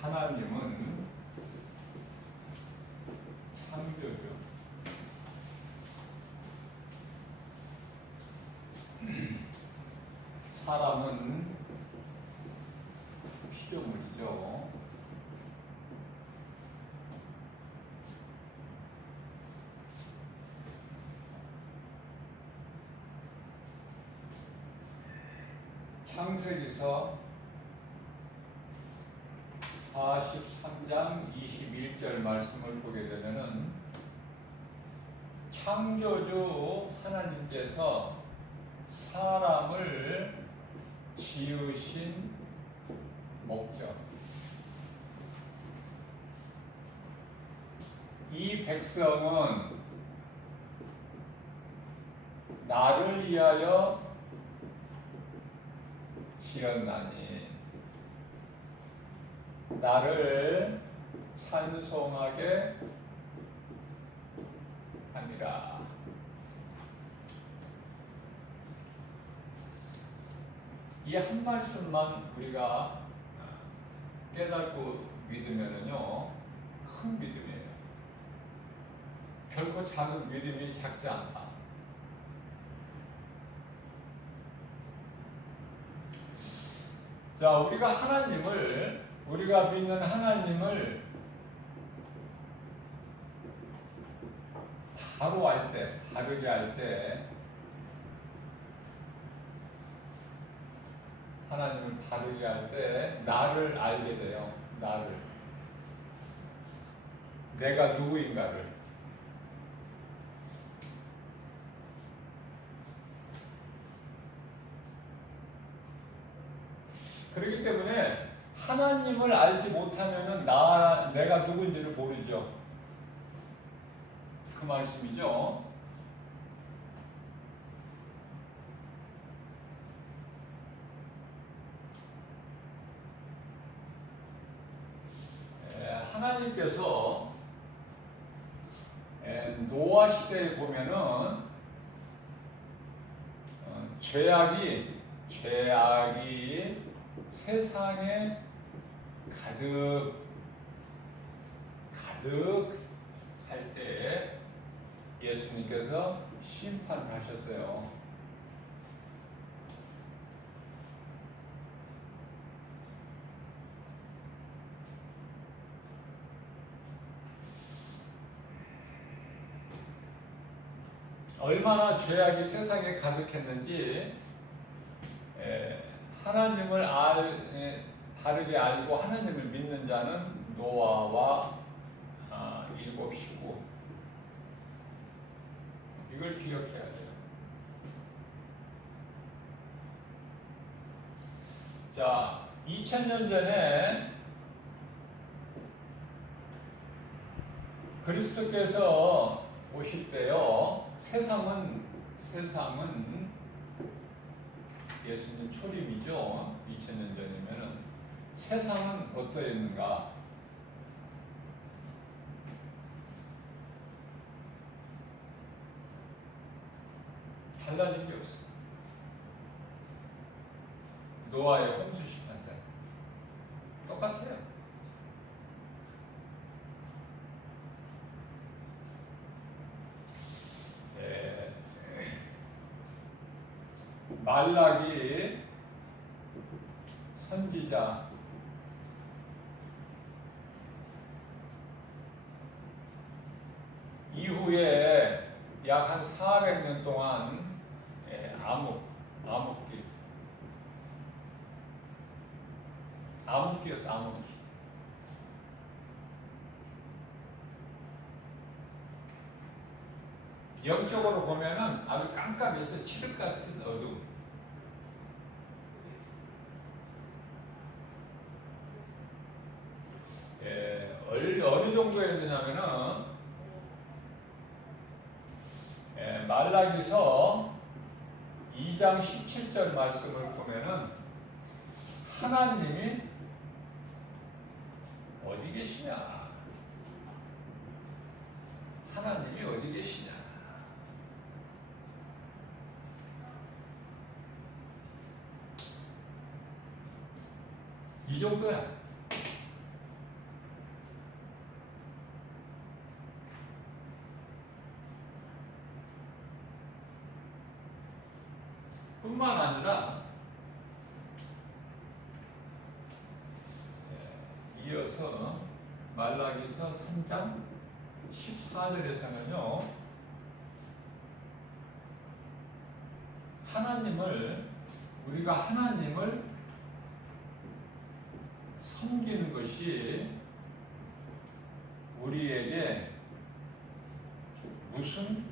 하나님은 창조주. 사람은 피조물이죠. 창세기서 43장 21절 말씀을 보게 되면은 창조주 하나님께서 사람을 지으신 목적, 이 백성은 나를 위하여 지었나니 나를 찬송하게 하니라. 이 한 말씀만 우리가 깨닫고 믿으면은요, 큰 믿음이에요. 결코 작은 믿음이 작지 않다. 자, 우리가 믿는 하나님을 바르게 할 때, 하나님을 바르게 할 때, 나를 알게 돼요. 내가 누구인가를. 그렇기 때문에 하나님을 알지 못하면은 내가 누군지를 모르죠. 그 말씀이죠. 하나님께서 노아 시대에 보면은 죄악이 세상에 가득 할 때 예수님께서 심판하셨어요. 얼마나 죄악이 세상에 가득했는지 하나님을 바르게 알고 하나님을 믿는 자는 노아와 7 식구, 이걸 기억해야 돼요. 자, 2000년 전에 그리스도께서 오실 때요, 세상은 예수님 초림이죠. 2000년 전이면은 세상은 어떠했는가? 달라진 게 없습니다. 노아의 홍수 심판 때 똑같아요. 말라기 선지자 이후에 약 한 400년 동안 암흑기였어, 암흑기. 영적으로 보면은 아주 깜깜해서 칠흑 같은 어둠. 어느 정도였냐면은 말라기서 2장 17절 말씀을 보면은 하나님이 어디 계시냐? 하나님이 어디 계시냐? 이 정도야. 뿐만 아니라 이어서 말라기서 3장 14절에서는요, 우리가 하나님을 섬기는 것이 우리에게 무슨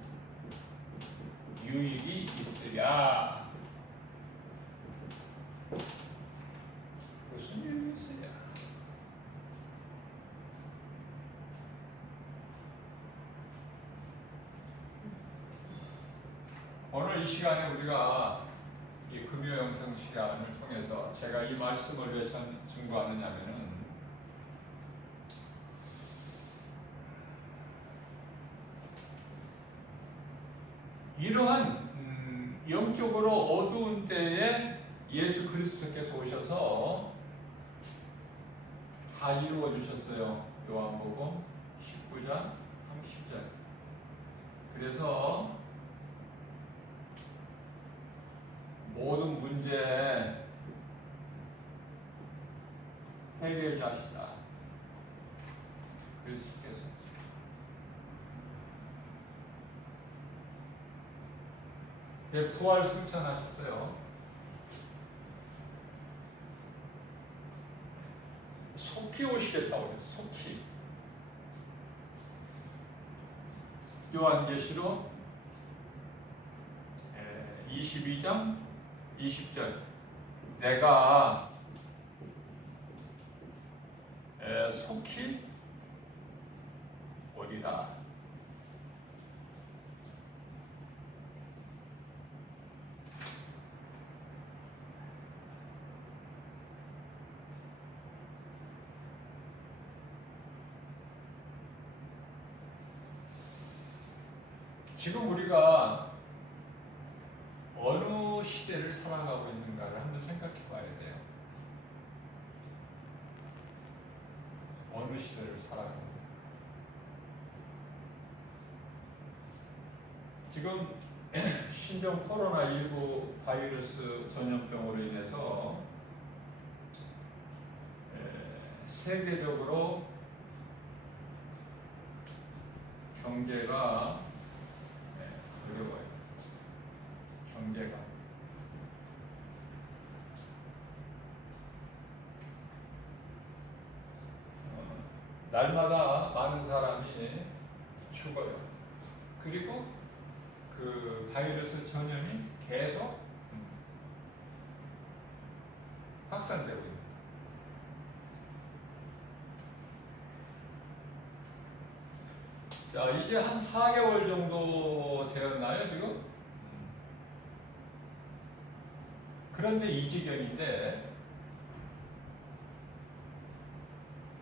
유익이 있으랴? 무슨 유익이 있으랴? 오늘 이 시간에 우리가 이 금요 영성 시간을 통해서 제가 이 말씀을 왜 증거하느냐면은, 이러한 영적으로 어두운 때에 예수 그리스도께서 오셔서 다 이루어 주셨어요. 요한복음 19장 30절. 그래서 모든 문제 해결자시다. 그리스도께서 부활 승천하셨어요. 속히 오시겠다고 그랬어요. 속히. 요한계시록 22장 20절. 내가 속히 오리라. 지금 우리가 어느 시대를 살아가고 있는가를 한번 생각해 봐야 돼요. 어느 시대를 살아가고 있는가. 지금 신종 코로나19 바이러스 전염병으로 인해서 세계적으로 경제가 어려워요. 경제가. 날마다 많은 사람이 죽어요. 그리고 그 바이러스 전염이 계속 확산되고 있습니다. 자, 이제 한 4개월 정도 되었나요, 지금? 그런데 이 지경인데,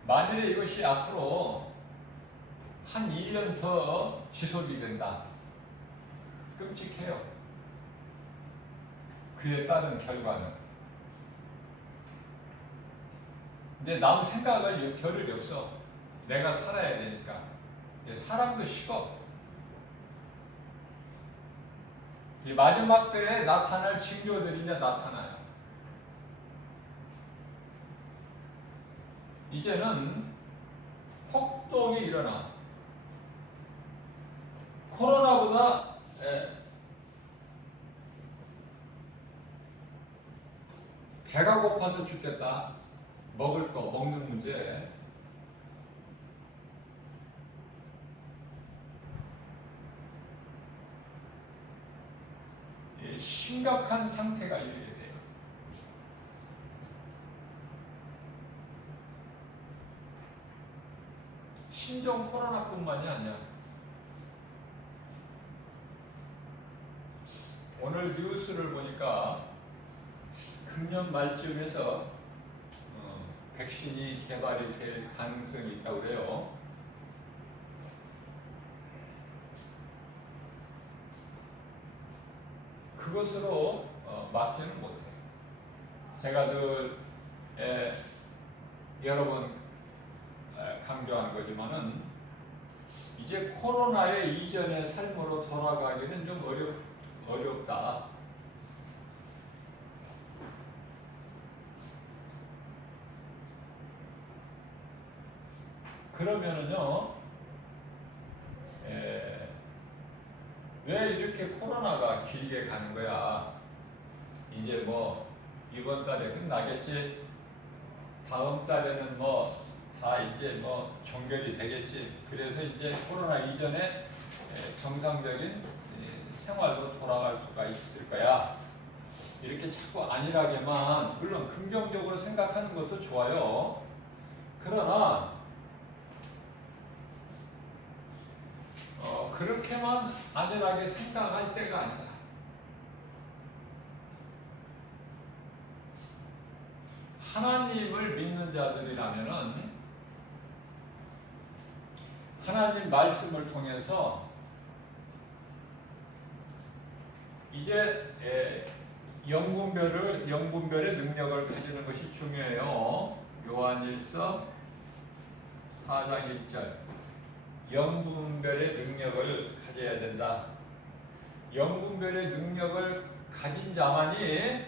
만일에 이것이 앞으로 한 1년 더 지속이 된다. 끔찍해요. 그에 따른 결과는. 근데 남 생각을 겨를이 없어. 내가 살아야 되니까. 사람도 식어. 이 마지막 때에 나타날 징조들이 이제 나타나요. 이제는 폭동이 일어나. 코로나보다 배가 고파서 죽겠다. 먹을 거, 먹는 문제. 심각한 상태가 이르게 돼요. 신종 코로나뿐만이 아니야. 오늘 뉴스를 보니까 금년 말쯤에서 백신이 개발이 될 가능성이 있다고 그래요. 그것으로 막지는 못해요. 제가 늘 여러 번 강조하는 거지만은 이제 코로나의 이전의 삶으로 돌아가기는 좀 어렵다. 그러면은요, 왜 이렇게 코로나가 길게 가는 거야? 이제 뭐 이번 달에 끝나겠지? 다음 달에는 뭐 다 이제 뭐 종결이 되겠지? 그래서 이제 코로나 이전에 정상적인 생활로 돌아갈 수가 있을 거야. 이렇게 자꾸 안일하게만, 물론 긍정적으로 생각하는 것도 좋아요. 그러나 그렇게만 안일하게 생각할 때가 아니다. 하나님을 믿는 자들이라면은 하나님 말씀을 통해서 이제 영분별의 능력을 가지는 것이 중요해요. 요한일서 4장 1절. 영분별의 능력을 가져야 된다. 영분별의 능력을 가진 자만이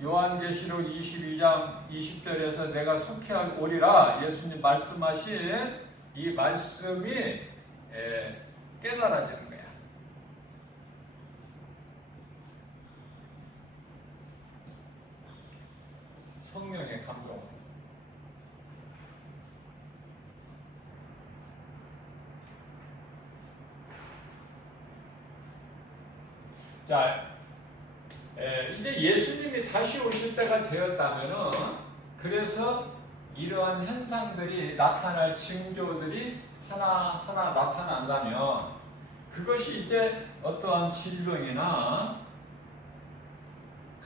요한계시록 22장 20절에서 내가 속히 오리라 예수님 말씀하신 이 말씀이 깨달아지는 거야. 성령의 감동. 자, 이제 예수님이 다시 오실 때가 되었다면은, 그래서 이러한 현상들이 나타날 징조들이 하나하나 나타난다면, 그것이 이제 어떠한 질병이나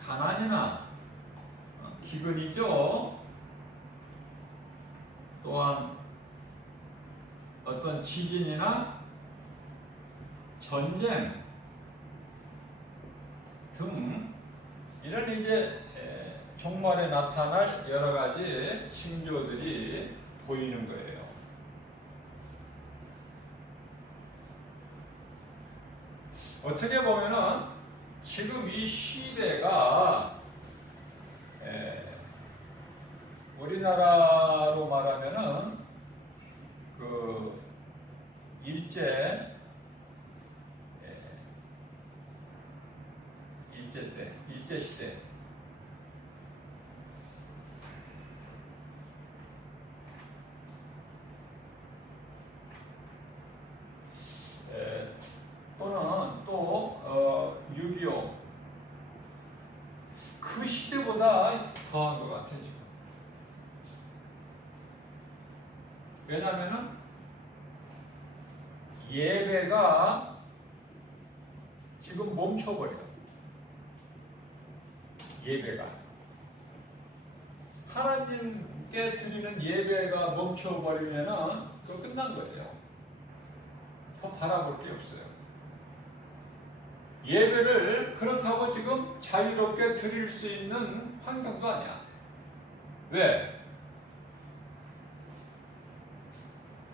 가난이나 기근이죠. 또한 어떤 지진이나 전쟁 등 이런 이제 종말에 나타날 여러 가지 징조들이 보이는 거예요. 어떻게 보면은 지금 이 시대가 우리나라로 말하면은 그 일제 시대. 또는 또 6.25 그 시대보다 더한 것 같아요 지금. 왜냐하면은 예배가 지금 멈춰버려. 예배가 하나님께 드리는 예배가 멈춰버리면은 그거 끝난 거예요. 더 바라볼 게 없어요. 예배를 그렇다고 지금 자유롭게 드릴 수 있는 환경도 아니야. 왜?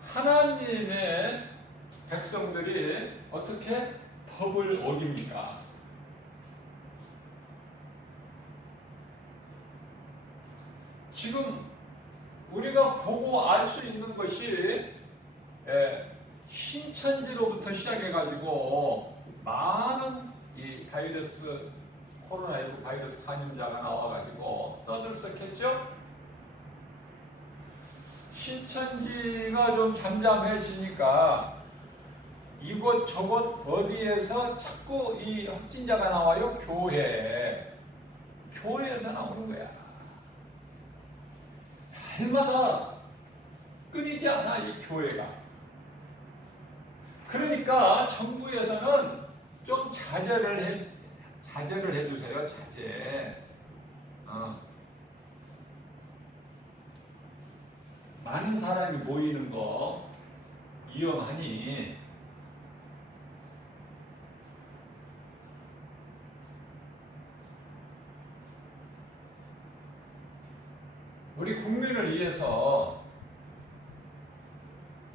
하나님의 백성들이 어떻게 법을 어깁니까? 지금 우리가 보고 알 수 있는 것이 신천지로부터 시작해가지고 많은 이 코로나19 바이러스 감염자가 나와가지고 떠들썩했죠? 신천지가 좀 잠잠해지니까 이곳 저곳 어디에서 자꾸 이 확진자가 나와요? 교회에서 나오는 거야. 날마다 끊이지 않아, 이 교회가. 그러니까 정부에서는 좀 자제를 해주세요, 자제. 많은 사람이 모이는 거 위험하니 우리 국민을 위해서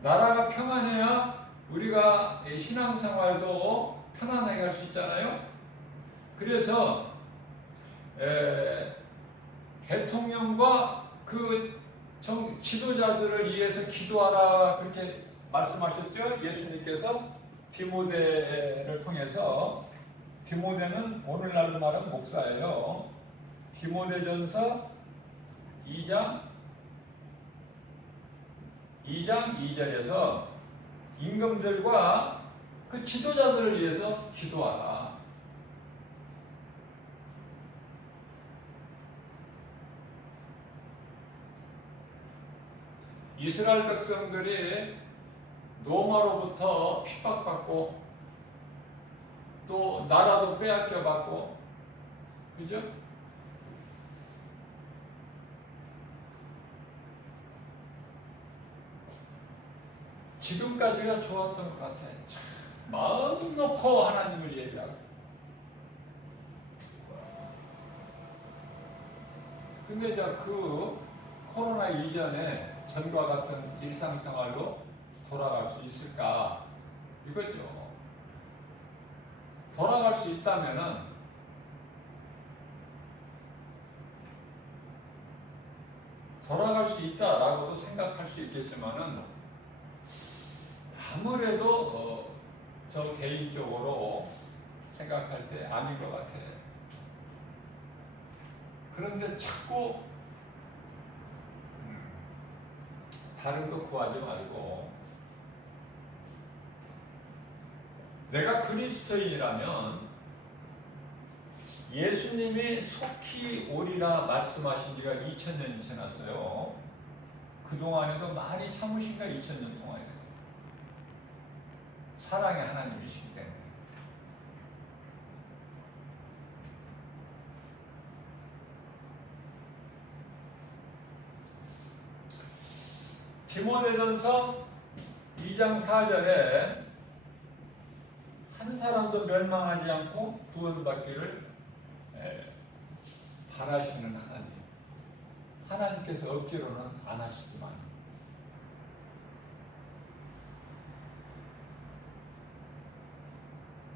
나라가 평안해야 우리가 신앙생활도 편안하게 할 수 있잖아요. 그래서 대통령과 그 지도자들을 위해서 기도하라 그렇게 말씀하셨죠? 예수님께서 디모데를 통해서. 디모데는 오늘날로 말하면 목사예요. 디모데전서 2장 2절에서 임금들과 그 지도자들을 위해서 기도하라. 이스라엘 백성들이 로마로부터 핍박받고 또 나라도 빼앗겨받고, 그죠? 지금까지가 좋았던 것 같아. 참, 마음 놓고 하나님을 예배하고. 근데 이제 그 코로나 이전에 전과 같은 일상생활로 돌아갈 수 있을까? 이거죠. 돌아갈 수 있다면은 돌아갈 수 있다라고도 생각할 수 있겠지만은 아무래도 저 개인적으로 생각할 때 아닌 것 같아. 그런데 자꾸 다른 거 구하지 말고 내가 그리스도인이라면 예수님이 속히 오리라 말씀하신 지가 2000년이 지났어요. 그동안에도 많이 참으신가 2000년 동안에. 사랑의 하나님이시기 때문에. 디모데전서 2장 4절에 한 사람도 멸망하지 않고 구원받기를 바라시는 하나님. 하나님께서 억지로는 안 하시지만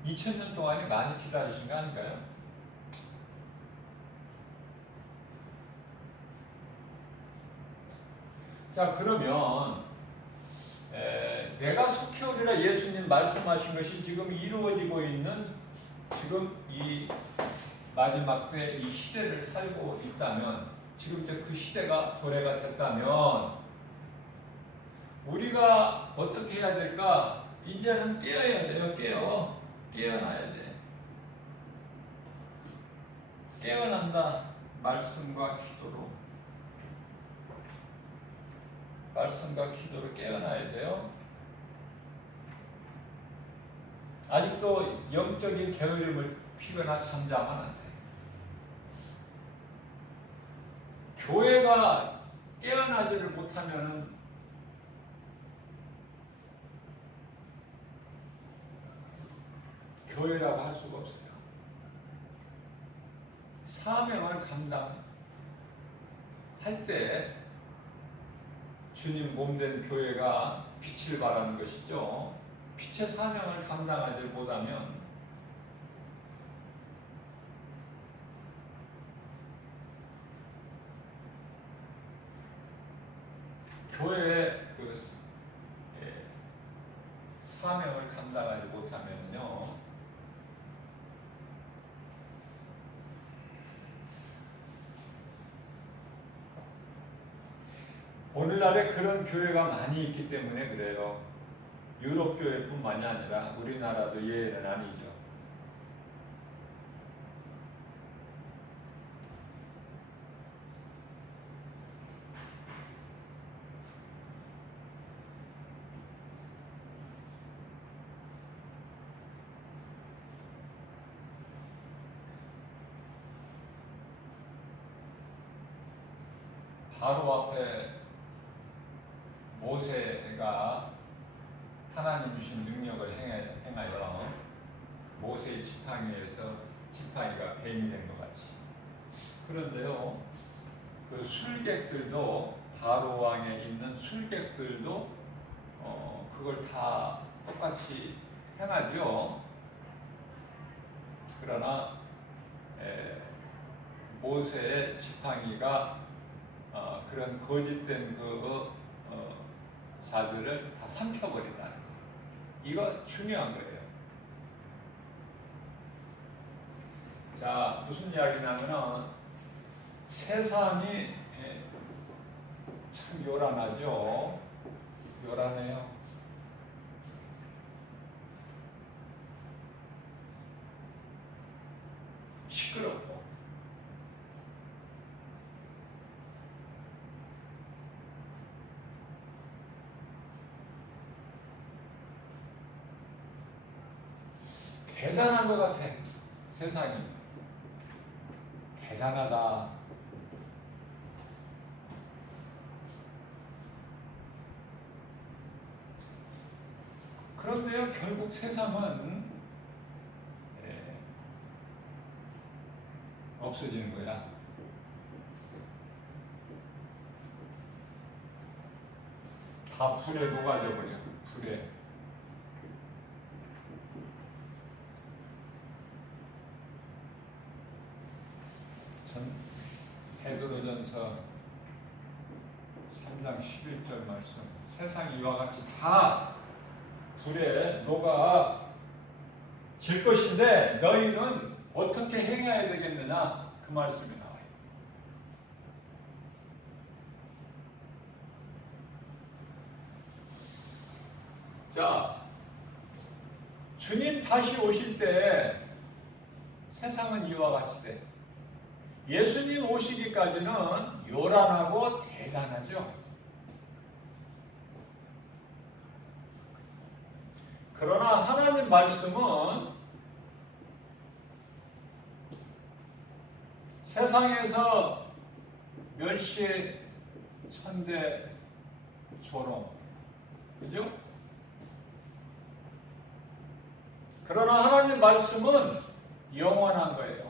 2000년 동안이 많이 기다리신 거 아닌가요? 자, 그러면 내가 속히 오리라 예수님 말씀하신 것이 지금 이루어지고 있는 지금 이 마지막 때 이 시대를 살고 있다면, 지금 이제 그 시대가 도래가 됐다면 우리가 어떻게 해야 될까? 이제는 깨어야 돼요. 깨어나야 돼. 깨어난다. 말씀과 기도로. 말씀과 기도로 깨어나야 돼요. 아직도 영적인 게으름을 피거나 잠잠하면 안 돼. 교회가 깨어나지를 못하면은 교회라고 할 수가 없어요. 사명을 감당할 때 주님 몸된 교회가 빛을 발하는 것이죠. 빛의 사명을 감당하지 못하면 교회의 그 사명을 감당하지 못하면요, 오늘날에 그런 교회가 많이 있기 때문에 그래요. 유럽 교회뿐만이 아니라 우리나라도 예외는 아니죠. 바로 앞에 모세가 하나님 주신 능력을 행하여 모세의 지팡이에서 지팡이가 뱀이 된 것 같이. 그런데요, 그 술객들도, 바로 왕에 있는 술객들도 그걸 다 똑같이 행하죠. 그러나 모세의 지팡이가 그런 거짓된 자들을 다 삼켜버린다는 거예요. 이거 중요한 거예요. 자, 무슨 이야기냐면은 세상이 참 요란하죠. 요란해요. 시끄럽고 계산한 것 같아. 세상이 계산하다. 그런데요, 결국 세상은 없어지는 거야. 다 불에 녹아져 버려. 불에. 베드로전서 3장 11절 말씀. 세상이 이와 같이 다 불에 녹아질 것인데 너희는 어떻게 행해야 되겠느냐? 그 말씀이 나와요. 자, 주님 다시 오실 때 세상은 이와 같이 돼. 예수님 오시기까지는 요란하고 대단하죠. 그러나 하나님 말씀은 세상에서 멸시, 천대, 조롱, 그죠? 그러나 하나님 말씀은 영원한 거예요.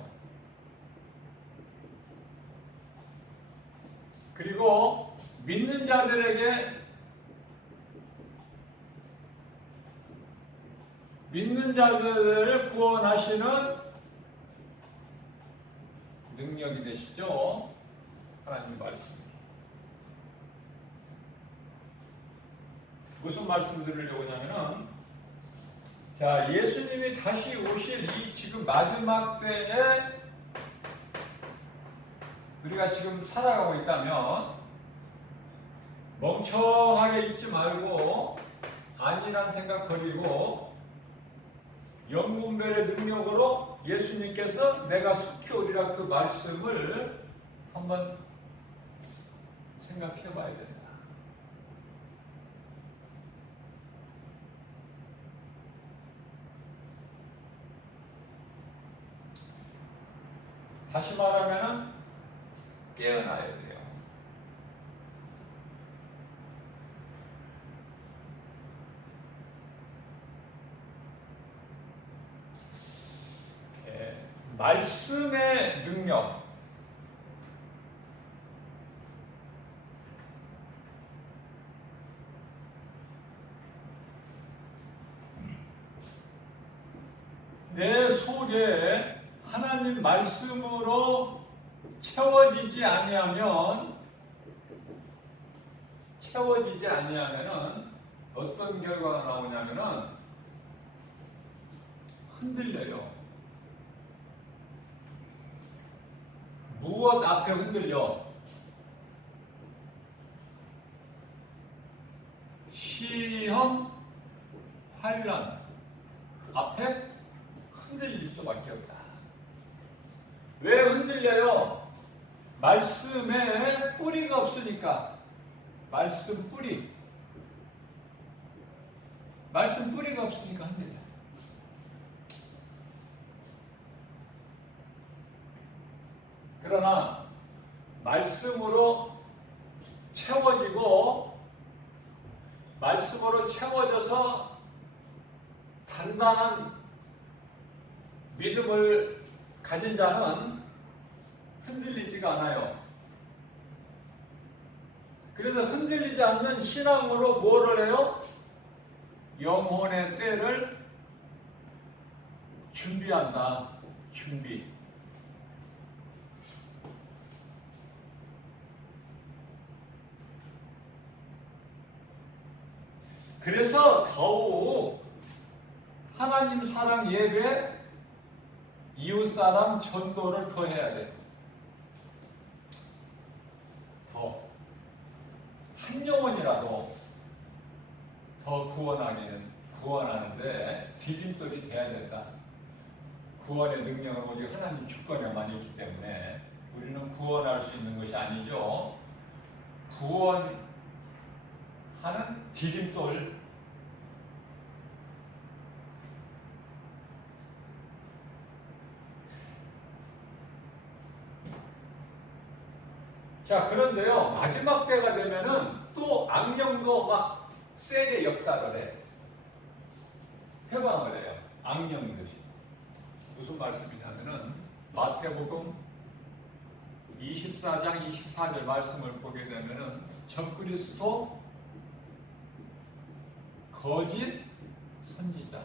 그리고 믿는 자들을 구원하시는 능력이 되시죠. 하나님 말씀. 무슨 말씀 드리려고 하냐면은, 자, 예수님이 다시 오실 이 지금 마지막 때에 우리가 지금 살아가고 있다면 멍청하게 있지 말고 아니란 생각 버리고 영분별의 능력으로 예수님께서 내가 속히 오리라 그 말씀을 한번 생각해 봐야 된다. 다시 말하면 깨어나야 돼요. 말씀의 능력. 내 속에 하나님 말씀으로 채워지지 아니하면 어떤 결과가 나오냐면은 흔들려요. 무엇 앞에 흔들려? 시험, 환난 앞에 흔들릴 수밖에 없다. 왜 흔들려요? 말씀에 뿌리가 없으니까. 말씀 뿌리가 없으니까 흔들려. 그러나 말씀으로 채워져서 단단한 믿음을 가진 자는 흔들리지가 않아요. 그래서 흔들리지 않는 신앙으로 뭐를 해요? 영혼의 때를 준비한다. 준비. 그래서 더욱 하나님 사랑 예배, 이웃사랑 전도를 더 해야 돼. 더. 한 영혼이라도 더 구원하는데 디딤돌이 돼야 된다. 구원의 능력은 오직 하나님 주권에만 있기 때문에 우리는 구원할 수 있는 것이 아니죠. 구원하는 디딤돌. 자, 그런데요, 마지막 때가 되면은 또 악령도 막 세게 역사를 해. 해방을 해요. 악령들이. 무슨 말씀이냐면은 마태복음 24장 24절 말씀을 보게 되면은 적그리스도, 거짓 선지자,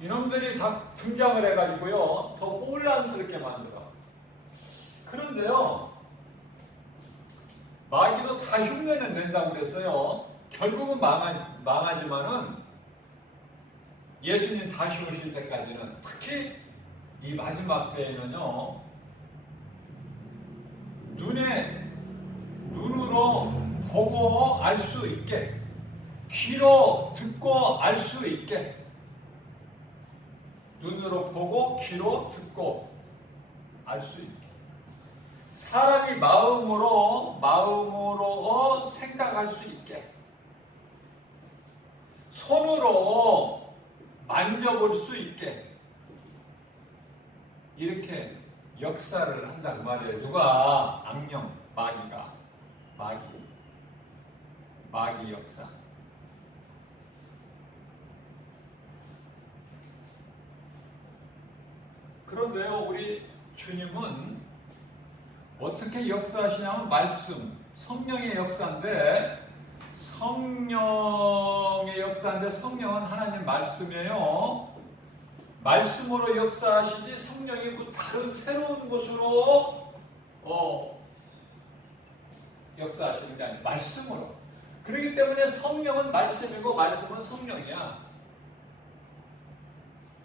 이놈들이 다 등장을 해가지고요 더 혼란스럽게 만들어. 그런데요 마귀도 다 흉내는 낸다고 그랬어요. 결국은 망하지만은 예수님 다시 오실 때까지는, 특히 이 마지막 때에는요 눈으로 보고 알 수 있게, 귀로 듣고 알 수 있게, 눈으로 보고 귀로 듣고 알 수 있게, 사람이 마음으로 생각할 수 있게, 손으로 만져볼 수 있게, 이렇게 역사를 한다 그 말이에요. 누가? 악령, 마귀 역사. 그런데요, 우리 주님은 어떻게 역사하시냐면 말씀, 성령의 역사인데 성령은 하나님 말씀이에요. 말씀으로 역사하시지 성령이 그 다른 새로운 것으로 역사하시는 게 아니에요. 말씀으로. 그렇기 때문에 성령은 말씀이고 말씀은 성령이야.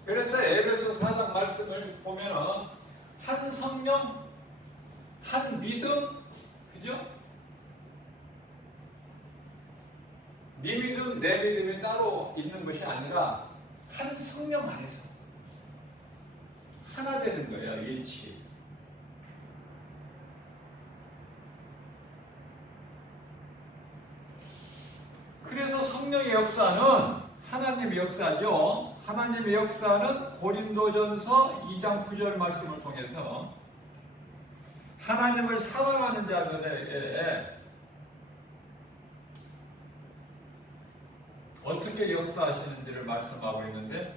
그래서 에베소 4장 말씀을 보면은 한 성령, 한 믿음, 그죠? 네 믿음, 내 믿음이 따로 있는 것이 아니라 한 성령 안에서 하나 되는 거예요. 일치. 그래서 성령의 역사는 하나님의 역사죠. 하나님의 역사는 고린도전서 2장 9절 말씀을 통해서 하나님을 사랑하는 자들에게 어떻게 역사하시는지를 말씀하고 있는데,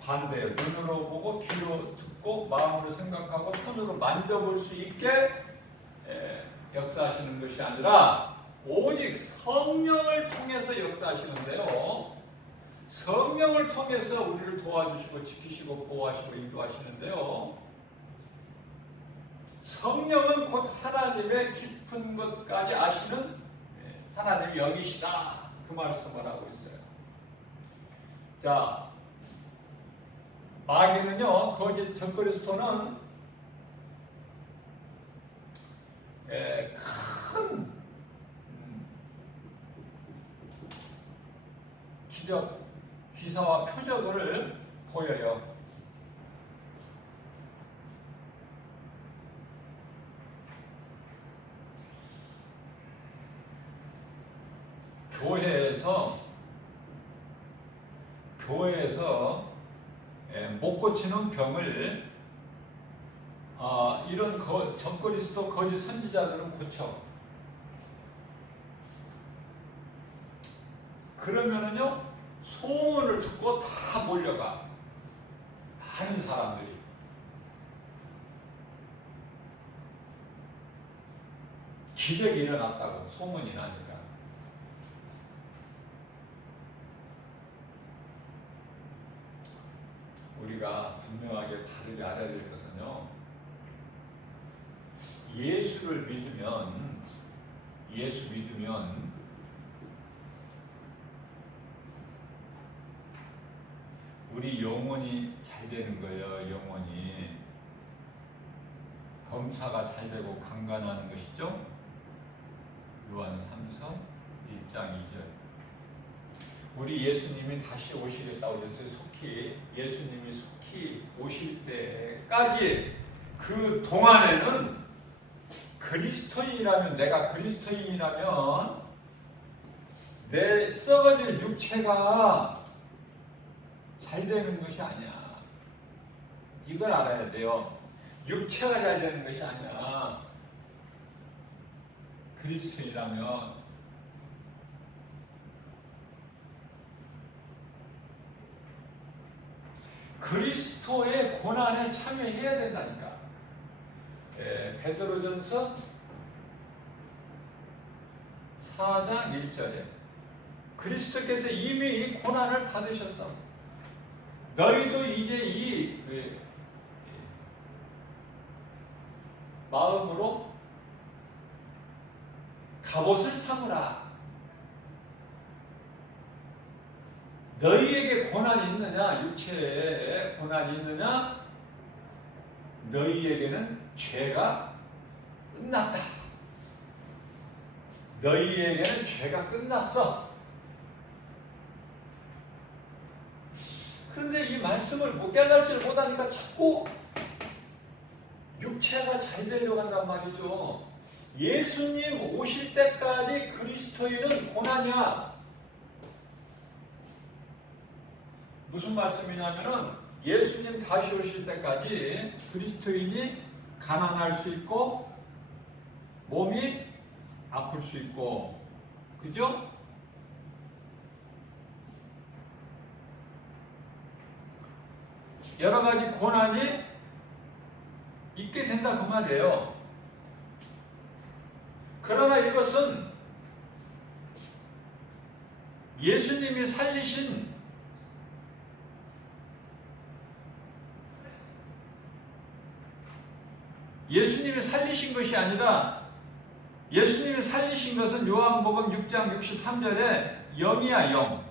반대예요. 눈으로 보고 귀로 듣고 마음으로 생각하고 손으로 만져볼 수 있게 역사하시는 것이 아니라 오직 성령을 통해서 역사하시는데요. 성령을 통해서 우리를 도와주시고 지키시고 보호하시고 인도하시는데요. 성령은 곧 하나님의 깊은 것까지 아시는 하나님의 영이시다, 그 말씀을 하고 있어요. 자, 마귀는요, 거짓 적그리스도는 큰 기적, 기사와 표적을 보여요. 교회에서 못 고치는 병을 이런 적그리스도 거짓 선지자들은 고쳐. 그러면은요 소문을 듣고 다 몰려가. 많은 사람들이. 기적이 일어났다고 소문이 나니까. 우리가 분명하게 바르게 알아야 될 것은요, 예수를 믿으면 우리 영혼이 잘 되는 거예요. 영혼이 범사가 잘 되고 강건하는 것이죠. 요한 3서 1장 2절. 우리 예수님이 다시 오시겠다고 그랬어요. 예수님이 속히 오실 때까지 그 동안에는 그리스도인이라면, 내가 그리스도인이라면 내 썩어질 육체가 잘 되는 것이 아니야. 이걸 알아야 돼요. 육체가 잘 되는 것이 아니야. 그리스도인이라면 그리스도의 고난에 참여해야 된다니까. 베드로전서 4장 1절에 그리스도께서 이미 이 고난을 받으셨어. 너희도 이제 이 마음으로 갑옷을 삼으라. 너희에게 고난이 있느냐? 육체에 고난이 있느냐? 너희에게는 죄가 끝났다. 너희에게는 죄가 끝났어. 그런데 이 말씀을 못 깨달지를 못하니까 자꾸 육체가 잘 되려고 한단 말이죠. 예수님 오실 때까지 그리스도인은 고난이야. 무슨 말씀이냐면은 예수님 다시 오실 때까지 그리스도인이 가난할 수 있고 몸이 아플 수 있고, 그죠? 여러 가지 고난이 있게 된다 그 말이에요. 그러나 이것은 예수님이 살리신 것이 아니라, 예수님이 살리신 것은 요한복음 6장 63절에 영이야, 영.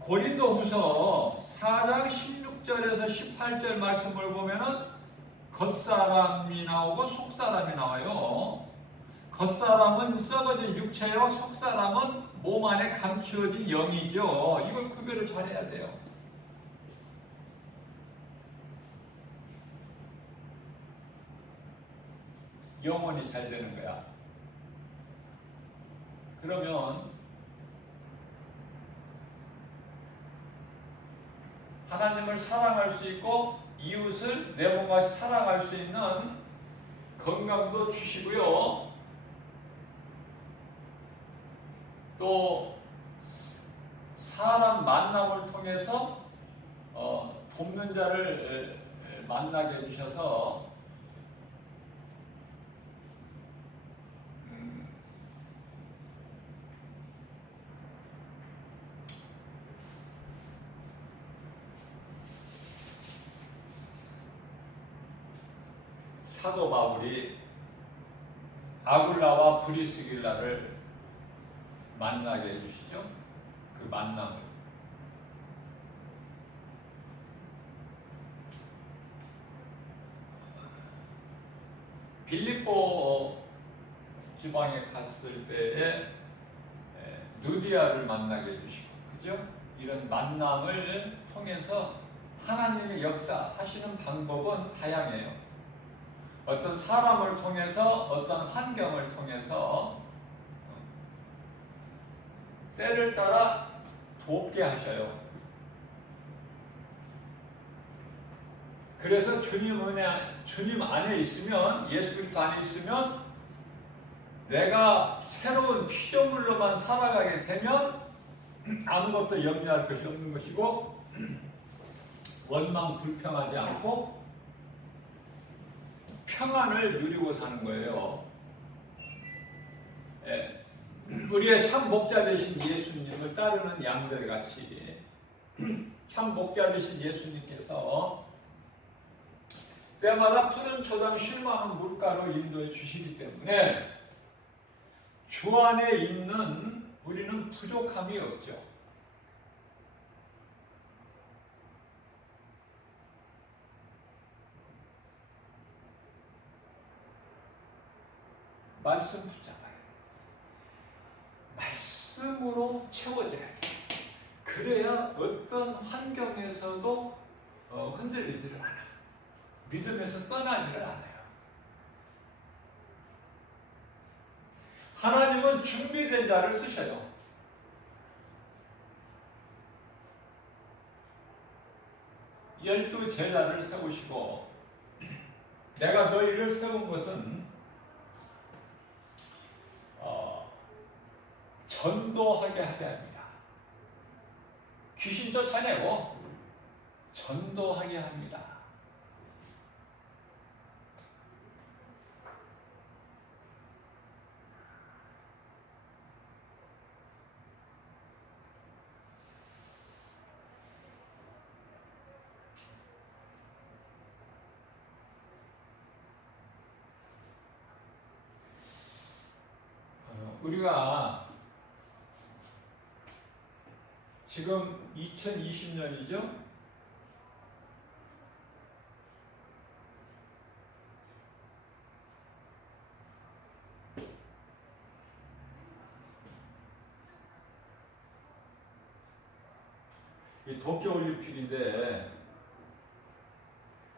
고린도후서 4장 16절에서 18절 말씀을 보면은 겉사람이 나오고 속사람이 나와요. 겉사람은 썩어진 육체요, 속사람은 몸 안에 감추어진 영이죠. 이걸 구별을 잘해야 돼요. 영혼이 잘 되는 거야. 그러면 하나님을 사랑할 수 있고 이웃을 내 몸같이 사랑할 수 있는 건강도 주시고요. 또 사람 만남을 통해서 돕는 자를 만나게 해주셔서 사도 바울이 아굴라와 브리스길라를 만나게 해주시죠. 그 만남을. 빌립보 지방에 갔을 때에 누디아를 만나게 해주시고, 그죠? 이런 만남을 통해서 하나님의 역사하시는 방법은 다양해요. 어떤 사람을 통해서, 어떤 환경을 통해서 때를 따라 돕게 하셔요. 그래서 주님 안에 있으면, 예수 그리스도 안에 있으면 내가 새로운 피조물로만 살아가게 되면 아무것도 염려할 것이 없는 것이고, 원망 불평하지 않고 평안을 누리고 사는 거예요. 우리의 참 목자 되신 예수님을 따르는 양들 같이 참 목자 되신 예수님께서 때마다 푸른 초장 쉴만한 물가로 인도해 주시기 때문에 주 안에 있는 우리는 부족함이 없죠. 말씀 붙잡아야 돼. 말씀으로 채워져야 돼. 그래야 어떤 환경에서도 흔들리지를 않아. 믿음에서 떠나지를 않아요. 하나님은 준비된 자를 쓰셔요. 열두 제자를 세우시고, 내가 너희를 세운 것은 전도하게 하려 합니다. 귀신 쫓아내고 전도하게 합니다. 우리가 지금 2020년이죠? 이 도쿄올림픽인데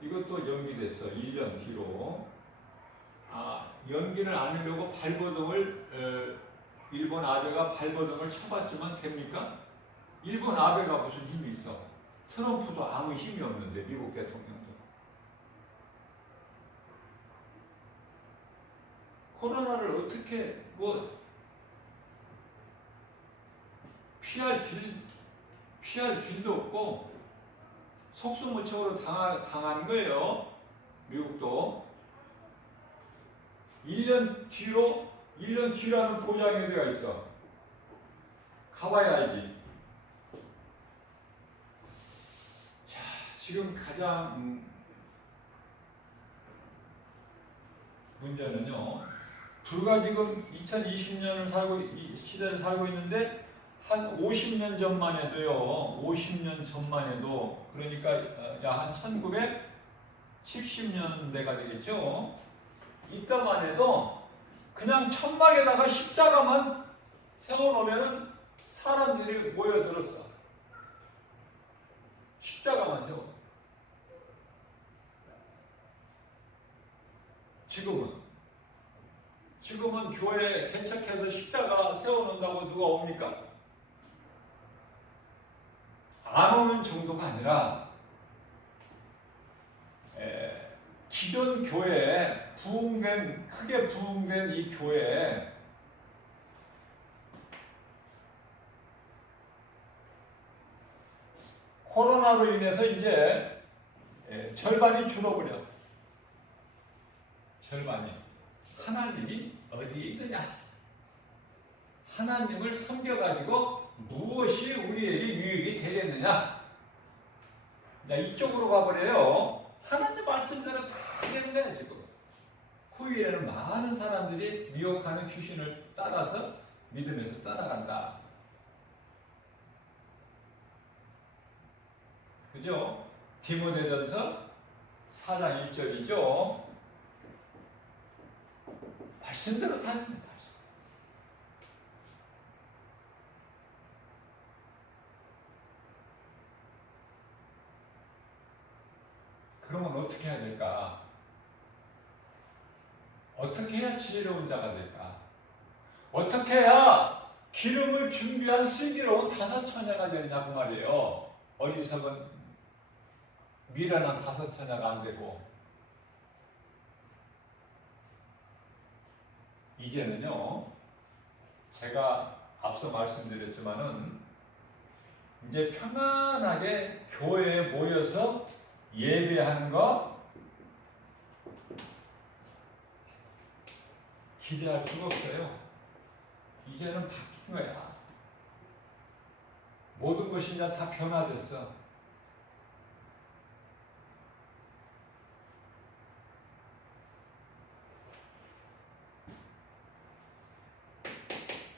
이것도 연기됐어. 1년 뒤로. 연기를 안 하려고 발버둥을 일본 아베가 발버둥을 쳐봤지만 됩니까? 일본 아베가 무슨 힘이 있어? 트럼프도 아무 힘이 없는데, 미국 대통령도. 코로나를 어떻게 피할 길도 없고 속수무책으로 당한 거예요. 미국도. 1년 뒤라는 보장이 되어 있어. 가봐야 알지. 자, 지금 가장 문제는요. 불과 지금 2020년을 시대를 살고 있는데 한 50년 전만 해도요. 50년 전만 해도 그러니까 한 1970년대가 되겠죠. 이때만 해도 그냥 천막에다가 십자가만 세워놓으면 사람들이 모여들었어. 십자가만 세워. 지금은 교회 개척해서 십자가 세워놓는다고 누가 옵니까? 안 오는 정도가 아니라 기존 교회에 크게 부흥된 이 교회에 코로나로 인해서 이제 절반이 줄어버려. 절반이. 하나님이 어디에 있느냐? 하나님을 섬겨가지고 무엇이 우리에게 유익이 되겠느냐? 이쪽으로 가버려요. 하나님 말씀대로 다 되는 거야, 지금. 후일에는 많은 사람들이 미혹하는 귀신을 따라서 믿음에서 떠나간다. 그죠? 디모데전서 4장 1절이죠. 말씀대로 사는 거예요. 그러면 어떻게 해야 될까? 어떻게 해야 지혜로운 자가 될까? 어떻게 해야 기름을 준비한 슬기로운 다섯 처녀가 되느냐 그 말이에요. 어리석은 미련한 다섯 처녀가 안 되고. 이제는요, 제가 앞서 말씀드렸지만은 이제 평안하게 교회에 모여서 예배하는 거 기대할 수가 없어요. 이제는 바뀐 거야. 모든 것이 이제 다 변화됐어.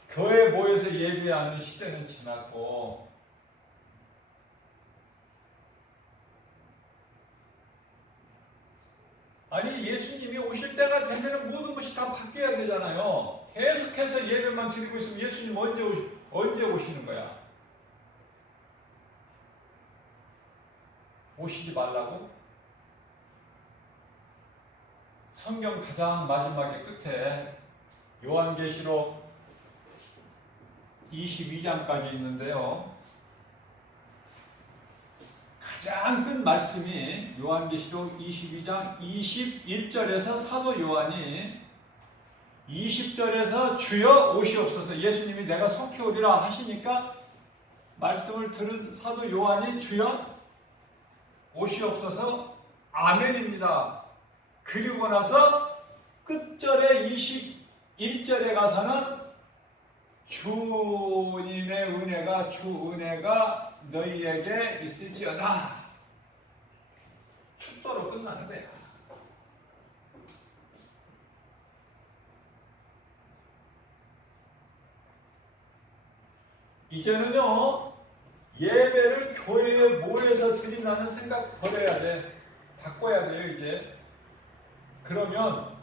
교회에 모여서 예배하는 시대는 지났고, 아니 예수님이 오실 때가 되면 모든 것이 다 바뀌어야 되잖아요. 계속해서 예배만 드리고 있으면 예수님 언제 오시는 거야? 오시지 말라고? 성경 가장 마지막에 끝에 요한계시록 22장까지 있는데요. 가장 끝 말씀이 요한계시록 22장 21절에서 사도 요한이 20절에서 주여 오시옵소서, 예수님이 내가 속히 오리라 하시니까 말씀을 들은 사도 요한이 주여 오시옵소서 아멘입니다. 그리고 나서 끝절에 21절에 가서는 주님의 은혜가 주 은혜가 너희에게 있을지어다. 촛도로 끝나는 거야. 이제는요, 예배를 교회에 모여서 드린다는 생각 버려야 돼. 바꿔야 돼요, 이제. 그러면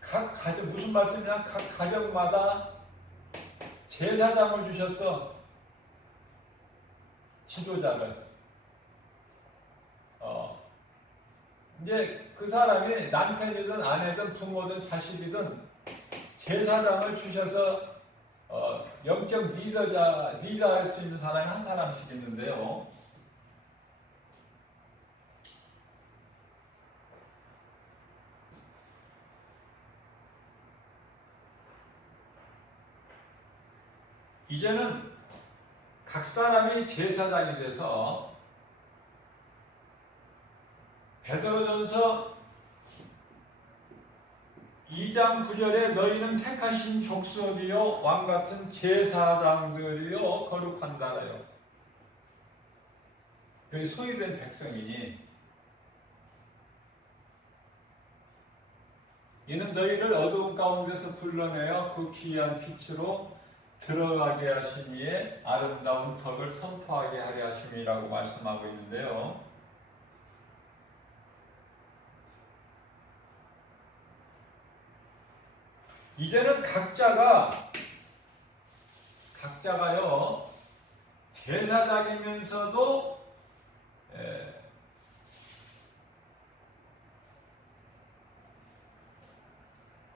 각 가정, 무슨 말씀이냐? 각 가정마다 제사장을 주셨어. 지도자를. 이제 그 사람이 남편이든 아내든 부모든 자식이든 제사장을 주셔서 영적 리더할 수 있는 사람이 한 사람씩 있는데요. 이제는 각 사람이 제사장이 돼서 베드로전서 2장 9절에 너희는 택하신 족속이요 왕같은 제사장들이요 거룩한다라요. 그게 소유된 백성이니 이는 너희를 어두운 가운데서 불러내어 그 귀한 빛으로 들어가게 하시니에 아름다운 덕을 선포하게 하려 하심이라고 말씀하고 있는데요. 이제는 각자가요 제사장이면서도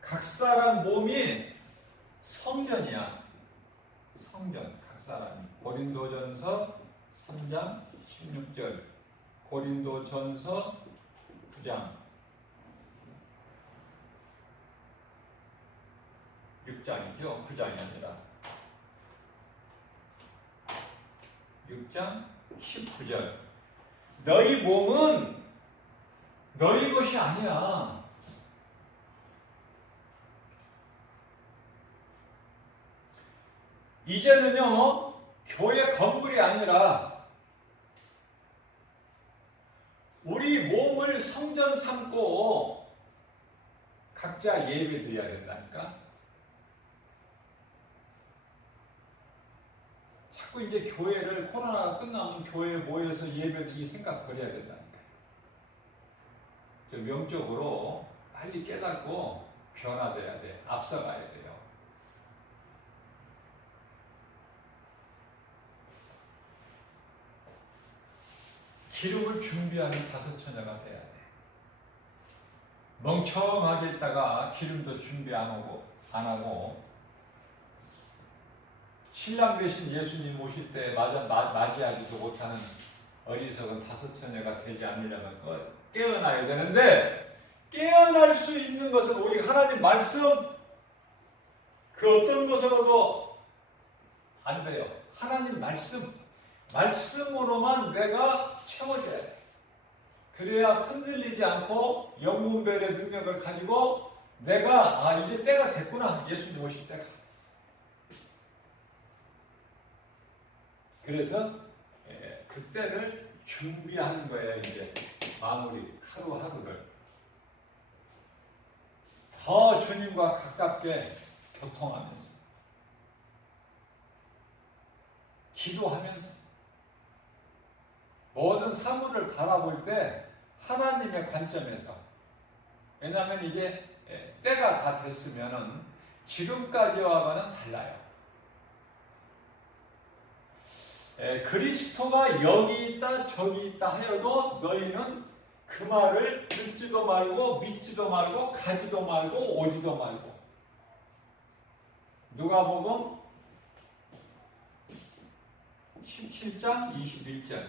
각 사람 몸이 성전이야. 성전, 각 사람이. 고린도전서 3장 16절, 고린도전서 9장 6장이죠. 9장이 아니라 6장 19절. 너희 몸은 너희 것이 아니야. 이제는요, 교회 건물이 아니라 우리 몸을 성전 삼고 각자 예배 드려야 된다니까. 자꾸 이제 교회를, 코로나가 끝나면 교회에 모여서 예배, 이 생각 버려야 된다니까. 좀 영적으로 빨리 깨닫고 변화돼야 돼. 앞서가야 돼요. 기름을 준비하는 다섯 처녀가 돼야 돼. 멍청하게 있다가 기름도 준비 안 하고 신랑 대신 예수님 오실 때 맞이하지도 못하는 어리석은 다섯 처녀가 되지 않으려면 깨어나야 되는데, 깨어날 수 있는 것은 오직 하나님 말씀, 그 어떤 것으로도 안 돼요. 하나님 말씀으로만 내가 채워져야 돼. 그래야 흔들리지 않고 영문별의 능력을 가지고 내가 이제 때가 됐구나. 예수님 오실 때가. 그래서 그때를 준비하는 거예요. 이제 마무리 하루하루를 더 주님과 가깝게 교통하면서 기도하면서 모든 사물을 바라볼 때 하나님의 관점에서, 왜냐하면 이제 때가 다 됐으면은 지금까지와는 달라요. 그리스도가 여기 있다 저기 있다 하여도 너희는 그 말을 듣지도 말고 믿지도 말고 가지도 말고 오지도 말고. 누가복음 17장 21절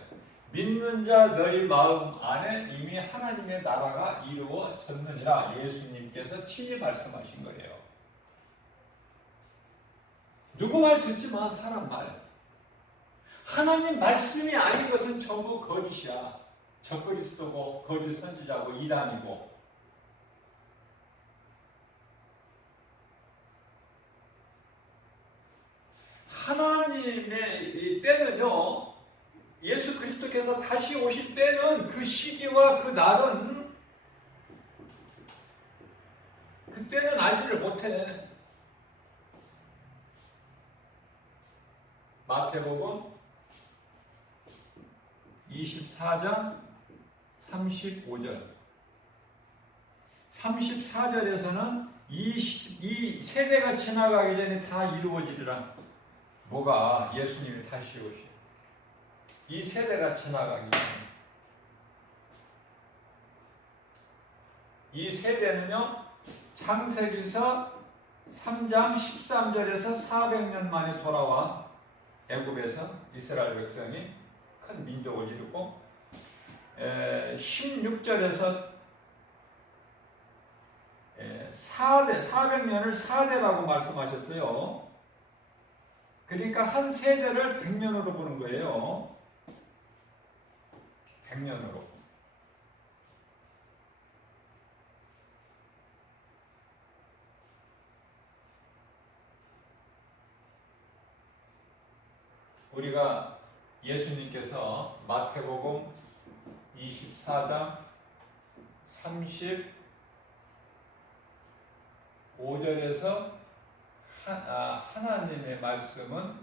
믿는 자 너희 마음 안에 이미 하나님의 나라가 이루어졌느니라. 예수님께서 친히 말씀하신 거예요. 누구 말 듣지 마. 사람 말. 하나님 말씀이 아닌 것은 전부 거짓이야. 적그리스도고 거짓 선지자고 이단이고. 하나님의 이 때는요, 예수 그리스도께서 다시 오실 때는 그 시기와 그 날은 그때는 알지를 못해. 마태복음 24장 35절 34절에서는 이 세대가 지나가기 전에 다 이루어지리라. 뭐가? 예수님이 다시 오시. 이 세대가 지나가기 전에. 이 세대는요, 창세기서 3장 13절에서 400년 만에 돌아와 애굽에서 이스라엘 백성이 큰 민족을 이루고 16절에서 400년을 4대라고 말씀하셨어요. 그러니까 한 세대를 100년으로 보는 거예요. 100년으로. 우리가 예수님께서 마태복음 24장 35절에서 하나님의 말씀은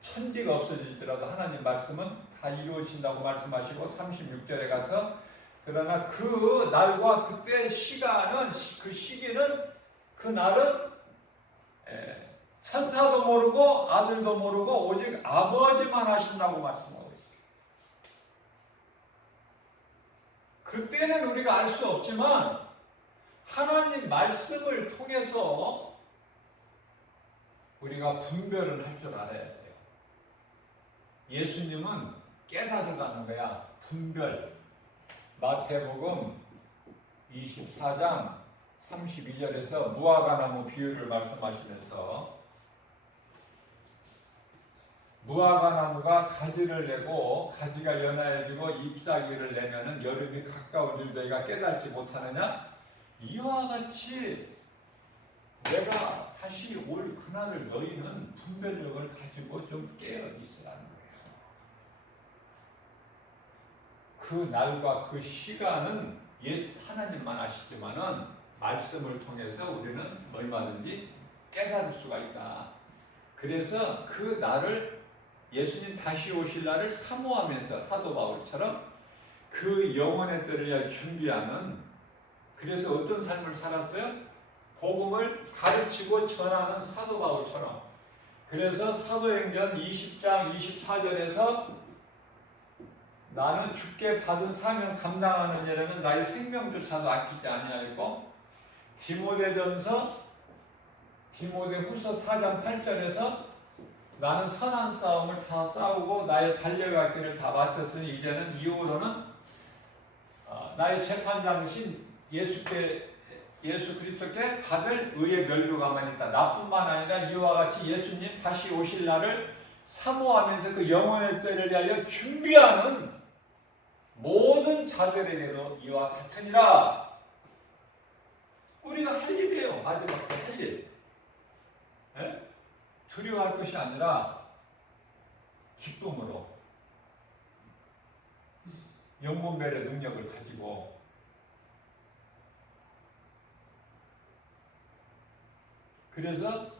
천지가 없어질지라도 하나님 말씀은 다 이루어진다고 말씀하시고 36절에 가서 그러나 그 날과 그때 시간은 그 시기는 그 날은 천사도 모르고 아들도 모르고 오직 아버지만 하신다고 말씀하고 있어요. 그때는 우리가 알 수 없지만 하나님 말씀을 통해서 우리가 분별을 할 줄 알아야 돼요. 예수님은 깨달으라는 거야. 분별. 마태복음 24장 32절에서 무화과나무 비유를 말씀하시면서 무화과나무가 가지를 내고 가지가 연하여지고 잎사귀를 내면은 여름이 가까운 줄 너희가 깨닫지 못하느냐? 이와 같이 내가 다시 올 그날을 너희는 분별력을 가지고 좀 깨어 있으라는 거예요. 그 날과 그 시간은 하나님만 아시지만은 말씀을 통해서 우리는 얼마든지 깨달을 수가 있다. 그래서 그 날을 예수님 다시 오실 날을 사모하면서 사도 바울처럼 그 영혼의 때를 위하여 준비하는, 그래서 어떤 삶을 살았어요? 복음을 가르치고 전하는 사도 바울처럼. 그래서 사도행전 20장 24절에서 나는 주께 받은 사명 감당하는 일에는 나의 생명조차도 아끼지 아니하였고, 디모데후서 4장 8절에서 나는 선한 싸움을 다 싸우고 나의 달려갈 길을 다 마쳤으니 이제는 이후로는 나의 재판장이신 예수 그리스도께 받을 의의 면류가만 있다. 나뿐만 아니라 이와 같이 예수님 다시 오실 날을 사모하면서 그 영혼의 때를 위하여 준비하는 모든 자들에게도 이와 같으니라. 우리가 할 일이에요. 마지막 때 할 일. 네? 두려워할 것이 아니라 기쁨으로 영문별의 능력을 가지고 그래서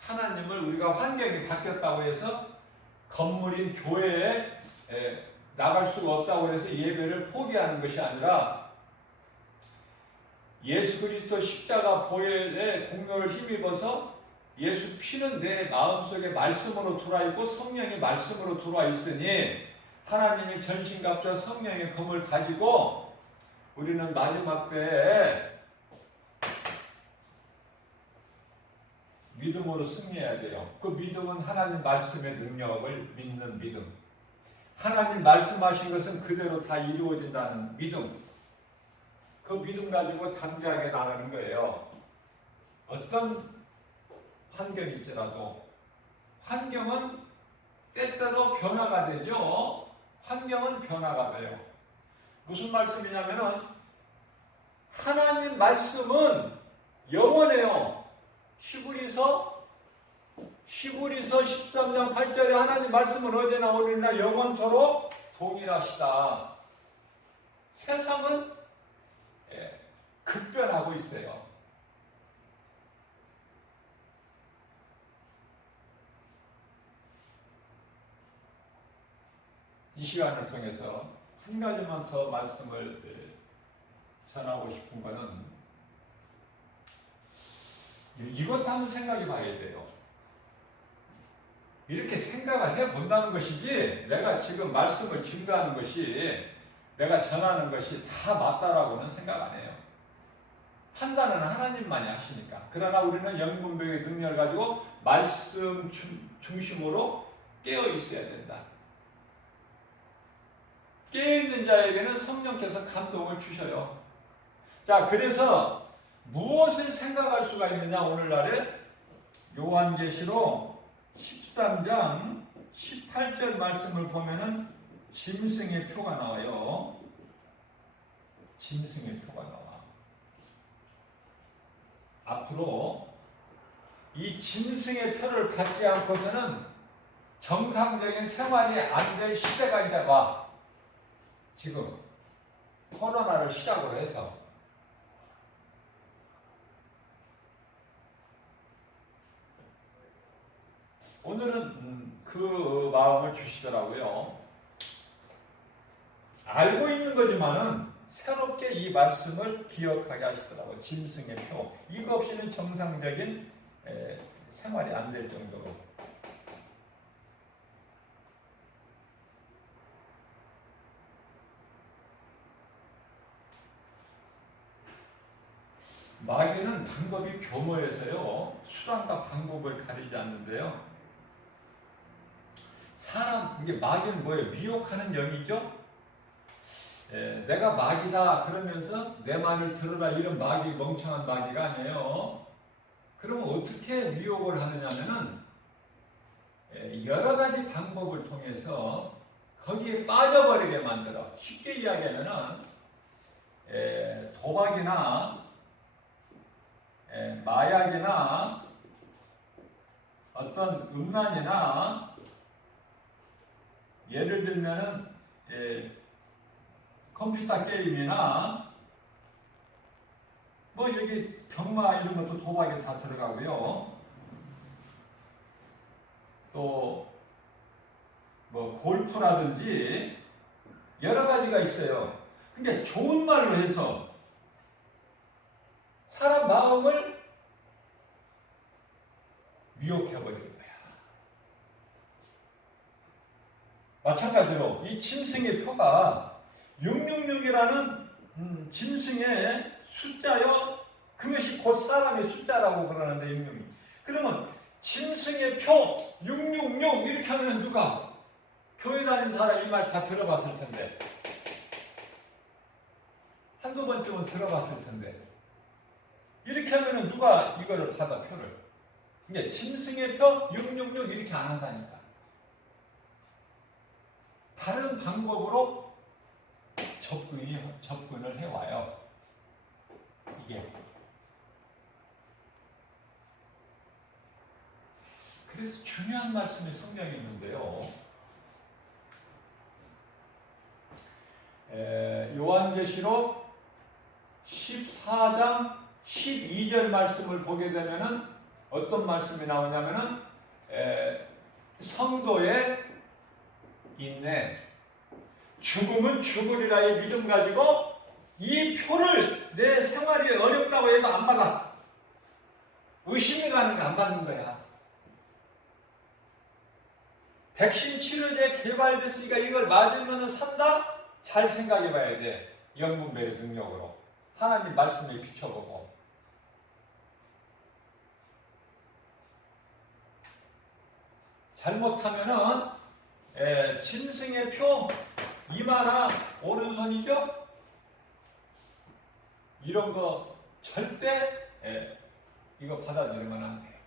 하나님을 우리가 환경이 바뀌었다고 해서 건물인 교회에 나갈 수가 없다고 해서 예배를 포기하는 것이 아니라 예수 그리스도 십자가 보혈의 공로를 힘입어서 예수 피는 내 마음속에 말씀으로 들어와 있고 성령이 말씀으로 들어와 있으니 하나님이 전신갑주와 성령의 검을 가지고 우리는 마지막 때에 믿음으로 승리해야 돼요. 그 믿음은 하나님 말씀의 능력을 믿는 믿음. 하나님 말씀하신 것은 그대로 다 이루어진다는 믿음. 그 믿음 가지고 담대하게 나가는 거예요. 어떤 환경일지라도 환경은 때때로 변화가 되죠. 환경은 변화가 돼요. 무슨 말씀이냐면은 하나님 말씀은 영원해요. 히브리서 13장 8절에 하나님 말씀은 어제나 오늘이나 영원토록 동일하시다. 세상은 급변하고 있어요. 이 시간을 통해서 한 가지만 더 말씀을 전하고 싶은 것은 이것도 한번 생각해 봐야 돼요. 이렇게 생각을 해본다는 것이지 내가 지금 말씀을 증거하는 것이 내가 전하는 것이 다 맞다라고는 생각 안 해요. 판단은 하나님만이 하시니까. 그러나 우리는 영분별의 능력을 가지고 말씀 중심으로 깨어 있어야 된다. 깨어있는 자에게는 성령께서 감동을 주셔요. 자, 그래서 무엇을 생각할 수가 있느냐 오늘날에 요한계시록 13장 18절 말씀을 보면은 짐승의 표가 나와요. 짐승의 표가 나와. 앞으로 이 짐승의 표를 받지 않고서는 정상적인 생활이 안 될 시대가 이제 와. 지금 코로나를 시작으로 해서 오늘은 그 마음을 주시더라고요. 알고 있는 거지만은 새롭게 이 말씀을 기억하게 하시더라고요. 짐승의 표. 이거 없이는 정상적인 생활이 안 될 정도로. 마귀는 방법이 교모해서요. 수단과 방법을 가리지 않는데요. 이게 마귀는 뭐예요? 미혹하는 영이죠? 내가 마귀다 그러면서 내 말을 들으라 이런 마귀, 멍청한 마귀가 아니에요. 그러면 어떻게 미혹을 하느냐면은 여러 가지 방법을 통해서 거기에 빠져버리게 만들어. 쉽게 이야기하면은 도박이나 마약이나 어떤 음란이나 예를 들면은 컴퓨터 게임이나 뭐 여기 병마 이런 것도 도박에 다 들어가고요. 또 뭐 골프라든지 여러 가지가 있어요. 근데 좋은 말로 해서 사람 마음을 미혹해버리는 거야. 마찬가지로 이 짐승의 표가 666이라는 짐승의 숫자요. 그것이 곧 사람의 숫자라고 그러는데 666. 그러면 짐승의 표 666 이렇게 하면 누가? 교회 다니는 사람 이 말 다 들어봤을 텐데. 한두 번쯤은 들어봤을 텐데. 이렇게 하면 누가 이거를 받아 표를. 그러니까 짐승의 표 666 이렇게 안 한다니까. 다른 방법으로 접근을 해와요. 이게. 그래서 중요한 말씀이 성경에 있는데요. 요한계시록 14장 12절 말씀을 보게 되면은 어떤 말씀이 나오냐면은 성도의 인내, 죽음은 죽으리라의 믿음 가지고 이 표를 내 생활이 어렵다고 해도 안 받아. 의심이 가는 거 안 받는 거야. 백신 치료제 개발됐으니까 이걸 맞으면 산다? 잘 생각해 봐야 돼. 영분별의 능력으로. 하나님 말씀에 비춰보고. 잘못하면은 짐승의 표 이마나 오른손이죠? 이런 거 절대 이거 받아들이면 안 돼요.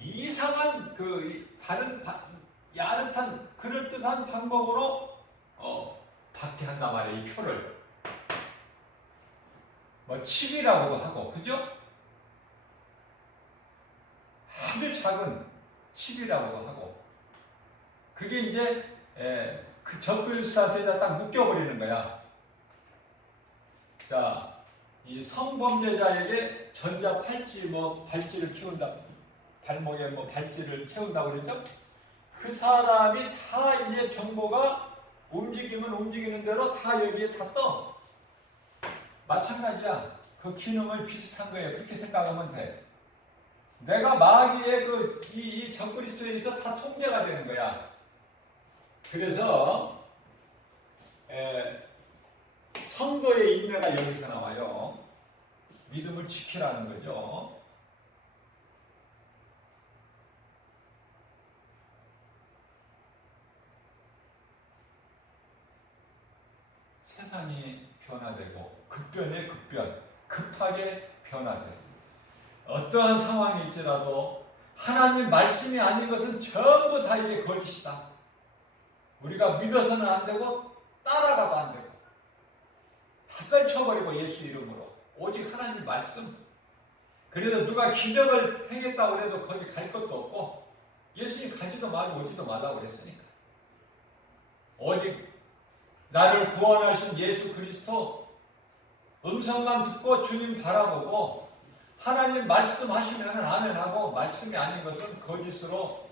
이상한 다른 야릇한 그럴듯한 방법으로 받게 한단 말이에요. 이 표를 뭐 칩이라고도 하고, 그죠? 아주 작은 칩이라고 하고, 그게 이제 그 적그리스도한테 딱 묶여버리는 거야. 자, 이 성범죄자에게 전자 팔찌 발찌를 키운다, 발목에 발찌를 채운다고 그랬죠? 그 사람이 다 이제 정보가 움직이면 움직이는 대로 다 여기에 다 떠. 마찬가지야. 그 기능을 비슷한 거예요. 그렇게 생각하면 돼. 내가 마귀의 이 적그리스도에 있어 다 통제가 되는 거야. 그래서 선거의 인내가 여기서 나와요. 믿음을 지키라는 거죠. 세상이 변화되고 급변에 급변, 급하게 변화되고 어떠한 상황이 있더라도 하나님 말씀이 아닌 것은 전부 다 이게 거짓이다. 우리가 믿어서는 안 되고 따라가도 안 되고 다 떨쳐버리고 예수 이름으로 오직 하나님 말씀. 그래서 누가 기적을 행했다고 해도 거기 갈 것도 없고 예수님 가지도 말고 오지도 말라고 그랬으니까 오직 나를 구원하신 예수 그리스도 음성만 듣고 주님 바라보고 하나님 말씀하시면 아멘하고 말씀이 아닌 것은 거짓으로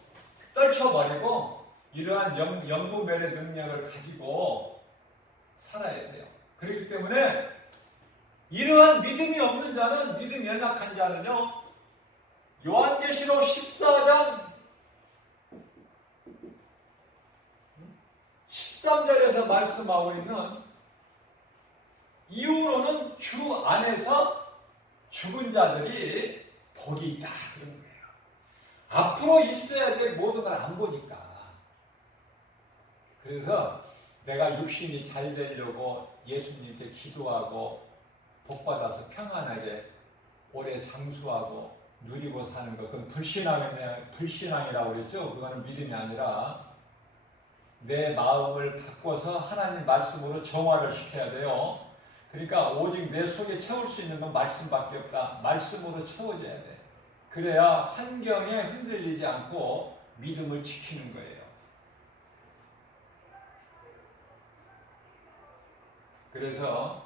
떨쳐버리고 이러한 영분별의 능력을 가지고 살아야 돼요. 그렇기 때문에 이러한 믿음이 없는 자는, 믿음이 연약한 자는요, 요한계시록 14장 13절에서 말씀하고 있는 이후로는 주 안에서 죽은 자들이 복이 있다 그런 거예요. 앞으로 있어야 될 모든 걸 안 보니까. 그래서 내가 육신이 잘 되려고 예수님께 기도하고 복받아서 평안하게 오래 장수하고 누리고 사는 것, 그건 불신앙이라고 그랬죠. 그거는 믿음이 아니라 내 마음을 바꿔서 하나님 말씀으로 정화를 시켜야 돼요. 그러니까 오직 내 속에 채울 수 있는 건 말씀밖에 없다. 말씀으로 채워져야 돼. 그래야 환경에 흔들리지 않고 믿음을 지키는 거예요. 그래서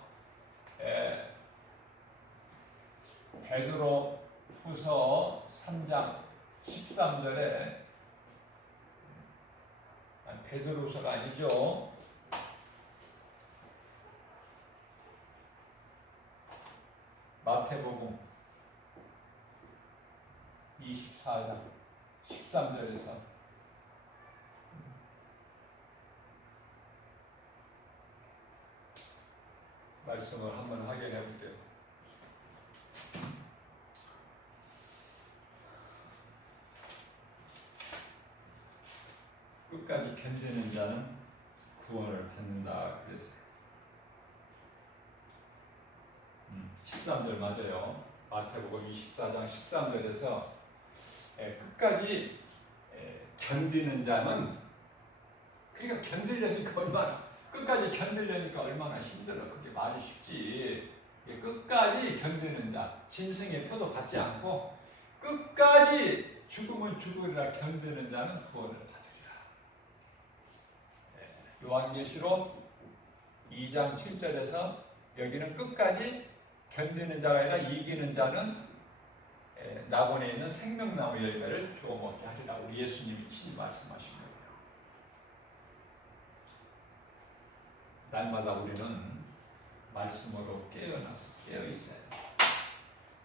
베드로 후서 3장 13절에 베드로후서가 아니죠. 마태복음 24장 13절에서 말씀을 한번 확인해 볼게요. 끝까지 견디는 자는 구원을 받는다 그랬어요. 13절 맞아요. 마태복음 24장 13절에서 끝까지 견디는 자는, 그러니까 견디려니까 끝까지 견디려니까 얼마나 힘들어. 그게 말이 쉽지. 끝까지 견디는 자, 짐승의 표도 받지 않고 끝까지 죽으면 죽으리라 견디는 자는 구원을 받으리라. 요한계시록 2장 7절에서 여기는 끝까지 견디는 자가 아니라 이기는 자는 낙원에 있는 생명나무 열매를 주워 먹게 하리라. 우리 예수님이 친히 말씀하신 거예요. 날마다 우리는 말씀으로 깨어나서 깨어 있어야 돼.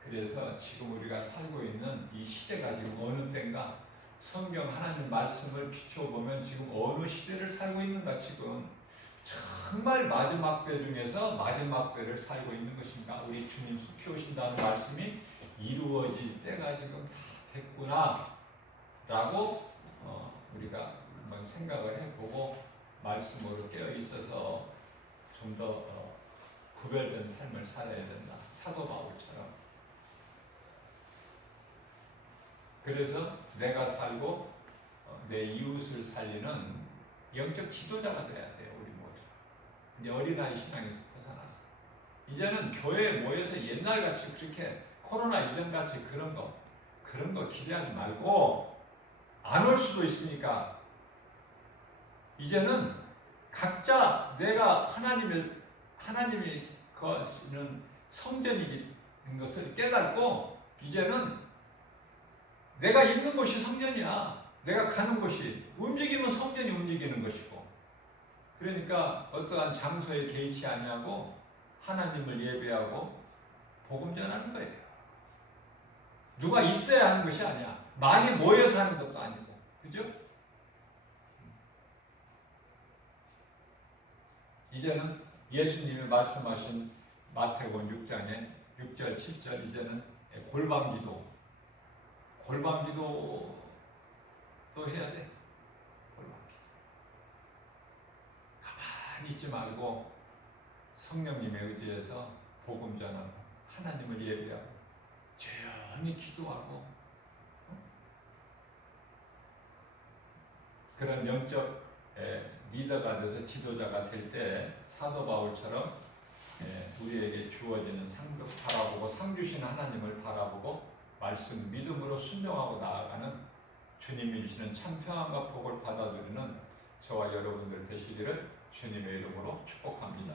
그래서 지금 우리가 살고 있는 이 시대가 지금 어느 때인가 성경 하나님 말씀을 비춰보면 지금 어느 시대를 살고 있는가 지금 정말 마지막 때 중에서 마지막 때를 살고 있는 것인가 우리 주님 속히 오신다는 말씀이 이루어질 때가 지금 다 됐구나 라고 우리가 한번 생각을 해보고 말씀으로 깨어 있어서 좀 더 구별된 삶을 살아야 된다. 사도 바울처럼. 그래서 내가 살고 내 이웃을 살리는 영적 지도자가 돼야 돼요. 우리 모두. 이제 어린아이 신앙에서 벗어나서. 이제는 교회에 모여서 옛날같이 그렇게 코로나 이전같이 그런 거 기대하지 말고 안 올 수도 있으니까 이제는 각자 내가 하나님이 거시는 성전인 것을 깨닫고 이제는 내가 있는 곳이 성전이야. 내가 가는 곳이 움직이면 성전이 움직이는 것이고 그러니까 어떠한 장소에 개의치 아니하고 하나님을 예배하고 복음 전하는 거예요. 누가 있어야 하는 것이 아니야. 많이 모여서 하는 것도 아니고 그죠? 이제는 예수님이 말씀하신 마태복음 6장에 6절, 7절 이제는 골방기도도 해야 돼. 골방기도. 가만히 있지 말고 성령님에 의지해서 복음 전하고 하나님을 예배하고 조용히 기도하고 그런 영적 리더가 돼서 지도자가 될 때 사도 바울처럼 우리에게 주어지는 상급 바라보고 상 주시는 하나님을 바라보고 말씀 믿음으로 순종하고 나아가는 주님이 주시는 참 평안과 복을 받아들이는 저와 여러분들 되시기를 주님의 이름으로 축복합니다.